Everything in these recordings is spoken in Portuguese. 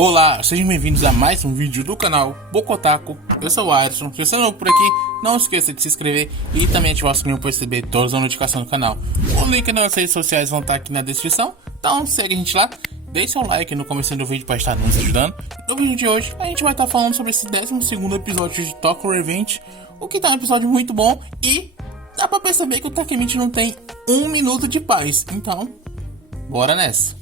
Olá, sejam bem-vindos a mais um vídeo do canal Bocotaku. Eu sou o Ayrton. Se você é novo por aqui, não esqueça de se inscrever e também ativar o sininho para receber todas as notificações do canal. O link nas redes sociais vão estar aqui na descrição, então segue a gente lá. Deixe seu like no começo do vídeo para estar nos ajudando. No vídeo de hoje, a gente vai estar falando sobre esse 12º episódio de Tokyo Revenge, o que tá um episódio muito bom e dá para perceber que o Takemichi não tem um minuto de paz. Então, bora nessa.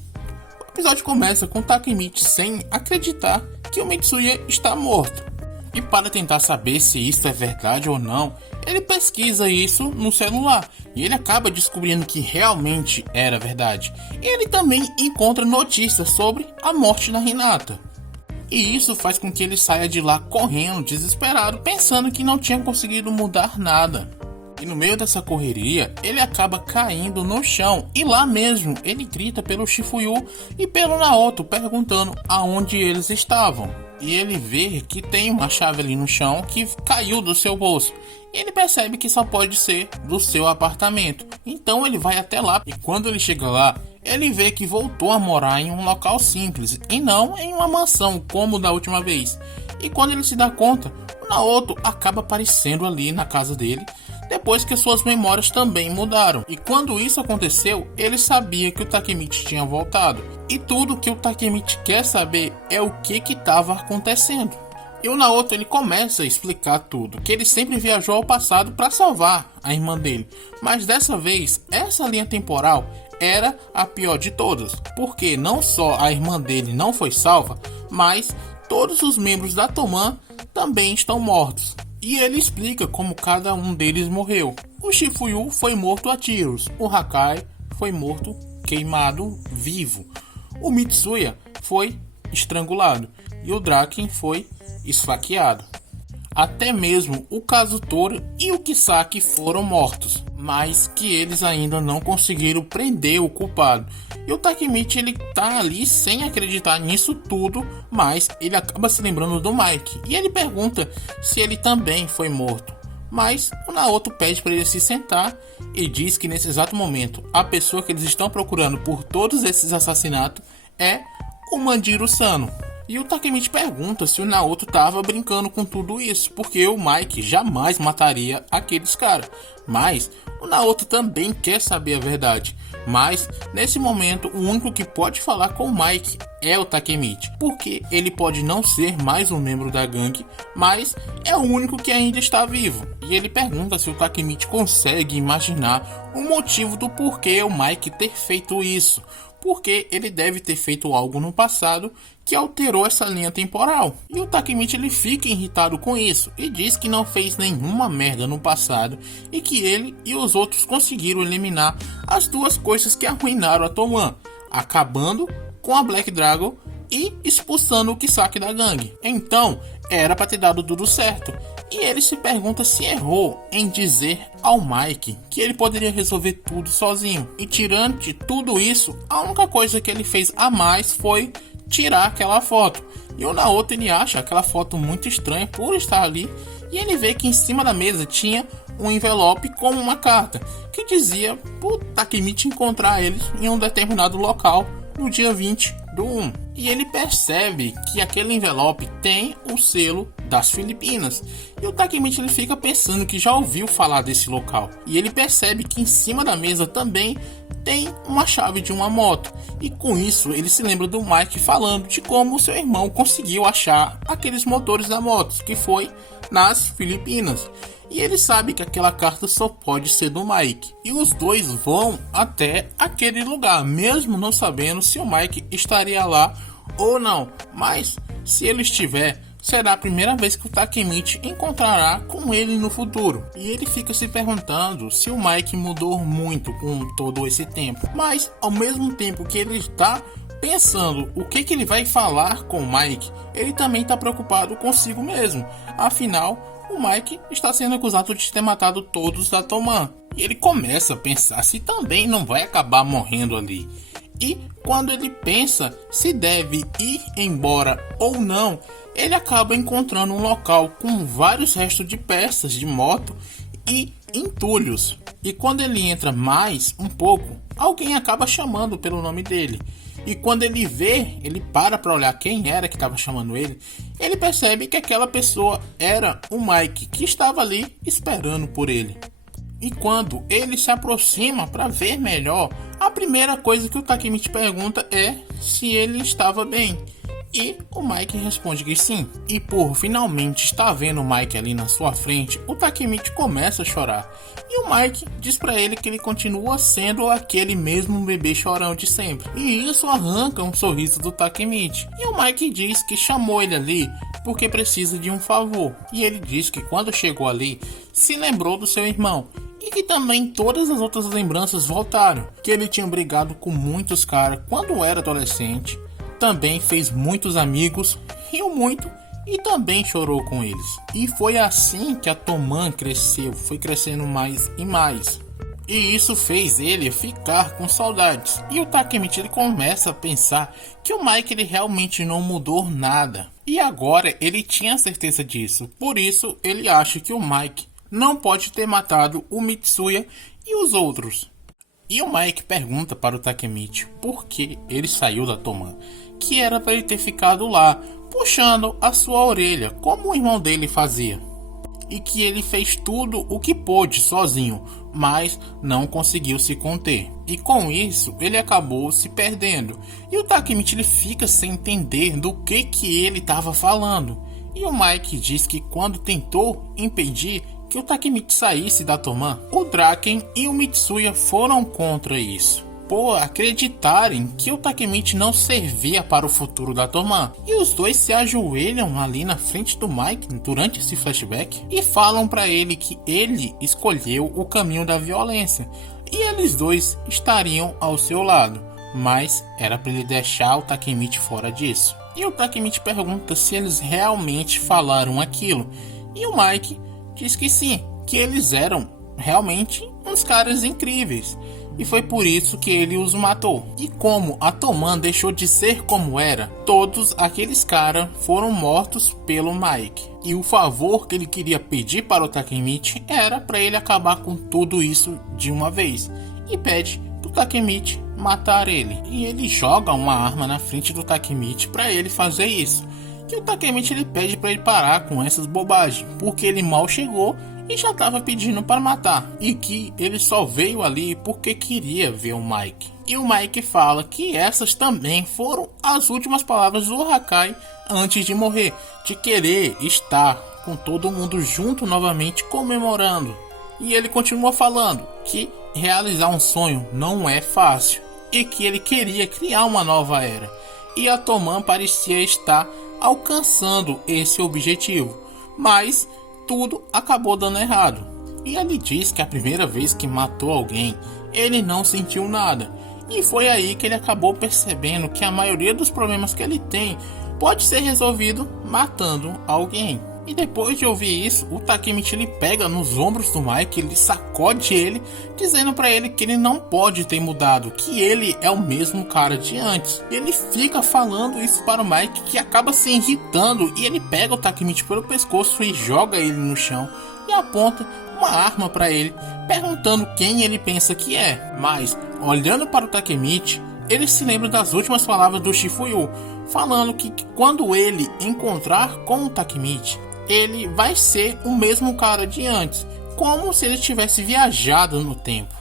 O episódio começa com Takemichi sem acreditar que o Mitsuya está morto. E para tentar saber se isso é verdade ou não, ele pesquisa isso no celular. E ele acaba descobrindo que realmente era verdade. E ele também encontra notícias sobre a morte da Hinata. E isso faz com que ele saia de lá correndo, desesperado, pensando que não tinha conseguido mudar nada. E no meio dessa correria, ele acaba caindo no chão. E lá mesmo, ele grita pelo Shifuyu e pelo Naoto, perguntando aonde eles estavam. E ele vê que tem uma chave ali no chão que caiu do seu bolso. E ele percebe que só pode ser do seu apartamento. Então ele vai até lá. E quando ele chega lá, ele vê que voltou a morar em um local simples e não em uma mansão como da última vez. E quando ele se dá conta, o Naoto acaba aparecendo ali na casa dele, depois que suas memórias também mudaram. E quando isso aconteceu, ele sabia que o Takemichi tinha voltado. E tudo que o Takemichi quer saber é o que estava acontecendo. E o Naoto ele começa a explicar tudo, que ele sempre viajou ao passado para salvar a irmã dele. Mas dessa vez, essa linha temporal era a pior de todas, porque não só a irmã dele não foi salva, mas todos os membros da Toman também estão mortos. E ele explica como cada um deles morreu. O Shifuyu foi morto a tiros, o Hakai foi morto queimado vivo, o Mitsuya foi estrangulado e o Draken foi esfaqueado. Até mesmo o Kazutora e o Kisaki foram mortos, mas que eles ainda não conseguiram prender o culpado. E o Takemichi ele tá ali sem acreditar nisso tudo, mas ele acaba se lembrando do Mike. E ele pergunta se ele também foi morto. Mas o Naoto pede para ele se sentar e diz que nesse exato momento a pessoa que eles estão procurando por todos esses assassinatos é o Manjiro Sano. E o Takemichi pergunta se o Naoto estava brincando com tudo isso, porque o Mike jamais mataria aqueles caras. Mas o Naoto também quer saber a verdade. Mas nesse momento o único que pode falar com o Mike é o Takemichi, porque ele pode não ser mais um membro da gangue, mas é o único que ainda está vivo. E ele pergunta se o Takemichi consegue imaginar o motivo do porquê o Mike ter feito isso. Porque ele deve ter feito algo no passado que alterou essa linha temporal. E o Takemichi ele fica irritado com isso e diz que não fez nenhuma merda no passado e que ele e os outros conseguiram eliminar as duas coisas que arruinaram a Toman, acabando com a Black Dragon e expulsando o Kisaki da gangue. Então era para ter dado tudo certo. E ele se pergunta se errou em dizer ao Mike que ele poderia resolver tudo sozinho. E tirando de tudo isso, a única coisa que ele fez a mais foi tirar aquela foto. E o Naoto ele acha aquela foto muito estranha por estar ali. E ele vê que em cima da mesa tinha um envelope com uma carta que dizia pro Takemichi encontrar eles em um determinado local no dia 20/1. E ele percebe que aquele envelope tem o selo das Filipinas. E o Takemichi ele fica pensando que já ouviu falar desse local. E ele percebe que em cima da mesa também tem uma chave de uma moto. E com isso ele se lembra do Mike falando de como seu irmão conseguiu achar aqueles motores da moto, que foi nas Filipinas. E ele sabe que aquela carta só pode ser do Mike. E os dois vão até aquele lugar, mesmo não sabendo se o Mike estaria lá ou não. Mas se ele estiver, será a primeira vez que o Takemichi encontrará com ele no futuro. E ele fica se perguntando se o Mike mudou muito com todo esse tempo. Mas ao mesmo tempo que ele está pensando o que ele vai falar com o Mike, ele também está preocupado consigo mesmo. Afinal, o Mike está sendo acusado de ter matado todos da Toman. E ele começa a pensar se também não vai acabar morrendo ali. E quando ele pensa se deve ir embora ou não, ele acaba encontrando um local com vários restos de peças de moto e entulhos. E quando ele entra mais um pouco, alguém acaba chamando pelo nome dele. E quando ele vê, ele para pra olhar quem era que estava chamando ele. Ele percebe que aquela pessoa era o Mike, que estava ali esperando por ele. E quando ele se aproxima para ver melhor, a primeira coisa que o Takemichi pergunta é se ele estava bem. E o Mike responde que sim. E por finalmente estar vendo o Mike ali na sua frente, o Takemichi começa a chorar. E o Mike diz pra ele que ele continua sendo aquele mesmo bebê chorão de sempre. E isso arranca um sorriso do Takemichi. E o Mike diz que chamou ele ali porque precisa de um favor. E ele diz que quando chegou ali, se lembrou do seu irmão. E que também todas as outras lembranças voltaram. Que ele tinha brigado com muitos caras quando era adolescente. Também fez muitos amigos, riu muito e também chorou com eles. E foi assim que a Toman cresceu, foi crescendo mais e mais. E isso fez ele ficar com saudades. E o Takemichi ele começa a pensar que o Mike ele realmente não mudou nada. E agora ele tinha certeza disso. Por isso ele acha que o Mike não pode ter matado o Mitsuya e os outros. E o Mike pergunta para o Takemichi por que ele saiu da Toman, que era para ele ter ficado lá, puxando a sua orelha, como o irmão dele fazia. E que ele fez tudo o que pôde sozinho, mas não conseguiu se conter. E com isso, ele acabou se perdendo. E o Takemichi ele fica sem entender do que ele estava falando. E o Mike diz que quando tentou impedir que o Takemichi saísse da Toman, o Draken e o Mitsuya foram contra isso, por acreditarem que o Takemichi não servia para o futuro da Toman. E os dois se ajoelham ali na frente do Mike durante esse flashback e falam para ele que ele escolheu o caminho da violência e eles dois estariam ao seu lado, mas era para ele deixar o Takemichi fora disso. E o Takemichi pergunta se eles realmente falaram aquilo, e o Mike diz que sim, que eles eram realmente uns caras incríveis. E foi por isso que ele os matou. E como a Toman deixou de ser como era, todos aqueles caras foram mortos pelo Mike. E o favor que ele queria pedir para o Takemichi era para ele acabar com tudo isso de uma vez. E pede para o Takemichi matar ele. E ele joga uma arma na frente do Takemichi para ele fazer isso. Que o Takemichi ele pede para ele parar com essas bobagens, porque ele mal chegou e já estava pedindo para matar, e que ele só veio ali porque queria ver o Mike. E o Mike fala que essas também foram as últimas palavras do Hakai antes de morrer, de querer estar com todo mundo junto novamente comemorando. E ele continua falando que realizar um sonho não é fácil e que ele queria criar uma nova era. E a Toman parecia estar alcançando esse objetivo, mas tudo acabou dando errado. E ele diz que a primeira vez que matou alguém, ele não sentiu nada. E foi aí que ele acabou percebendo que a maioria dos problemas que ele tem pode ser resolvido matando alguém. E depois de ouvir isso, o Takemichi ele pega nos ombros do Mike, ele sacode ele, dizendo pra ele que ele não pode ter mudado, que ele é o mesmo cara de antes. E ele fica falando isso para o Mike, que acaba se irritando, e ele pega o Takemichi pelo pescoço e joga ele no chão e aponta uma arma pra ele, perguntando quem ele pensa que é. Mas, olhando para o Takemichi, ele se lembra das últimas palavras do Shifuyu, falando que quando ele encontrar com o Takemichi, ele vai ser o mesmo cara de antes, como se ele tivesse viajado no tempo.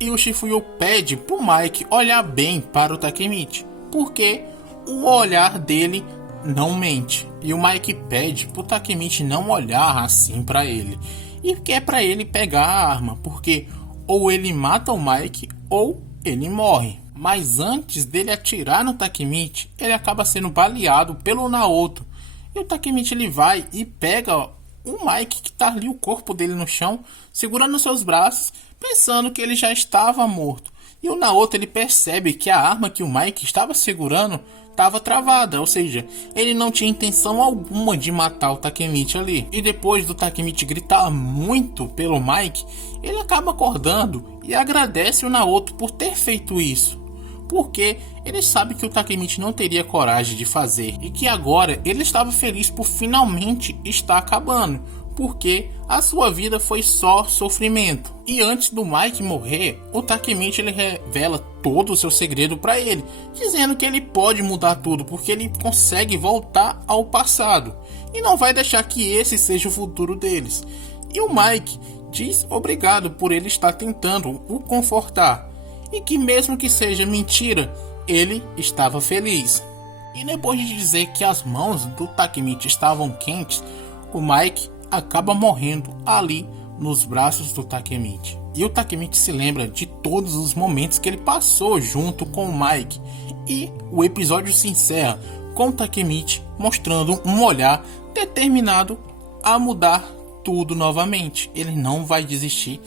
E o Shifuyu pede pro Mike olhar bem para o Takemichi, porque o olhar dele não mente. E o Mike pede pro Takemichi não olhar assim para ele, e quer para ele pegar a arma, porque ou ele mata o Mike ou ele morre. Mas antes dele atirar no Takemichi, ele acaba sendo baleado pelo Naoto. E o Takemichi ele vai e pega o Mike, que tá ali o corpo dele no chão, segurando nos seus braços, pensando que ele já estava morto. E o Naoto ele percebe que a arma que o Mike estava segurando estava travada, ou seja, ele não tinha intenção alguma de matar o Takemichi ali. E depois do Takemichi gritar muito pelo Mike, ele acaba acordando e agradece o Naoto por ter feito isso, porque ele sabe que o Takemichi não teria coragem de fazer e que agora ele estava feliz por finalmente estar acabando, porque a sua vida foi só sofrimento. E antes do Mike morrer, o Takemichi ele revela todo o seu segredo para ele, dizendo que ele pode mudar tudo porque ele consegue voltar ao passado e não vai deixar que esse seja o futuro deles. E o Mike diz obrigado por ele estar tentando o confortar e que mesmo que seja mentira, ele estava feliz. E depois de dizer que as mãos do Takemichi estavam quentes, o Mike acaba morrendo ali nos braços do Takemichi. E o Takemichi se lembra de todos os momentos que ele passou junto com o Mike. E o episódio se encerra com o Takemichi mostrando um olhar determinado a mudar tudo novamente. Ele não vai desistir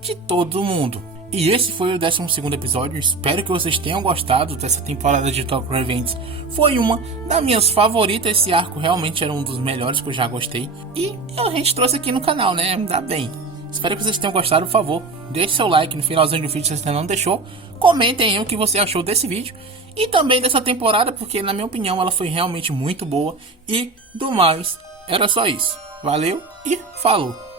de todo mundo. E esse foi o 12º episódio. Espero que vocês tenham gostado dessa temporada de Tokyo Revengers. Foi uma das minhas favoritas. Esse arco realmente era um dos melhores que eu já gostei. E a gente trouxe aqui no canal, né? Ainda bem. Espero que vocês tenham gostado. Por favor, deixe seu like no finalzinho do vídeo se você não deixou. Comentem aí o que você achou desse vídeo e também dessa temporada, porque na minha opinião ela foi realmente muito boa. E do mais, era só isso. Valeu e falou!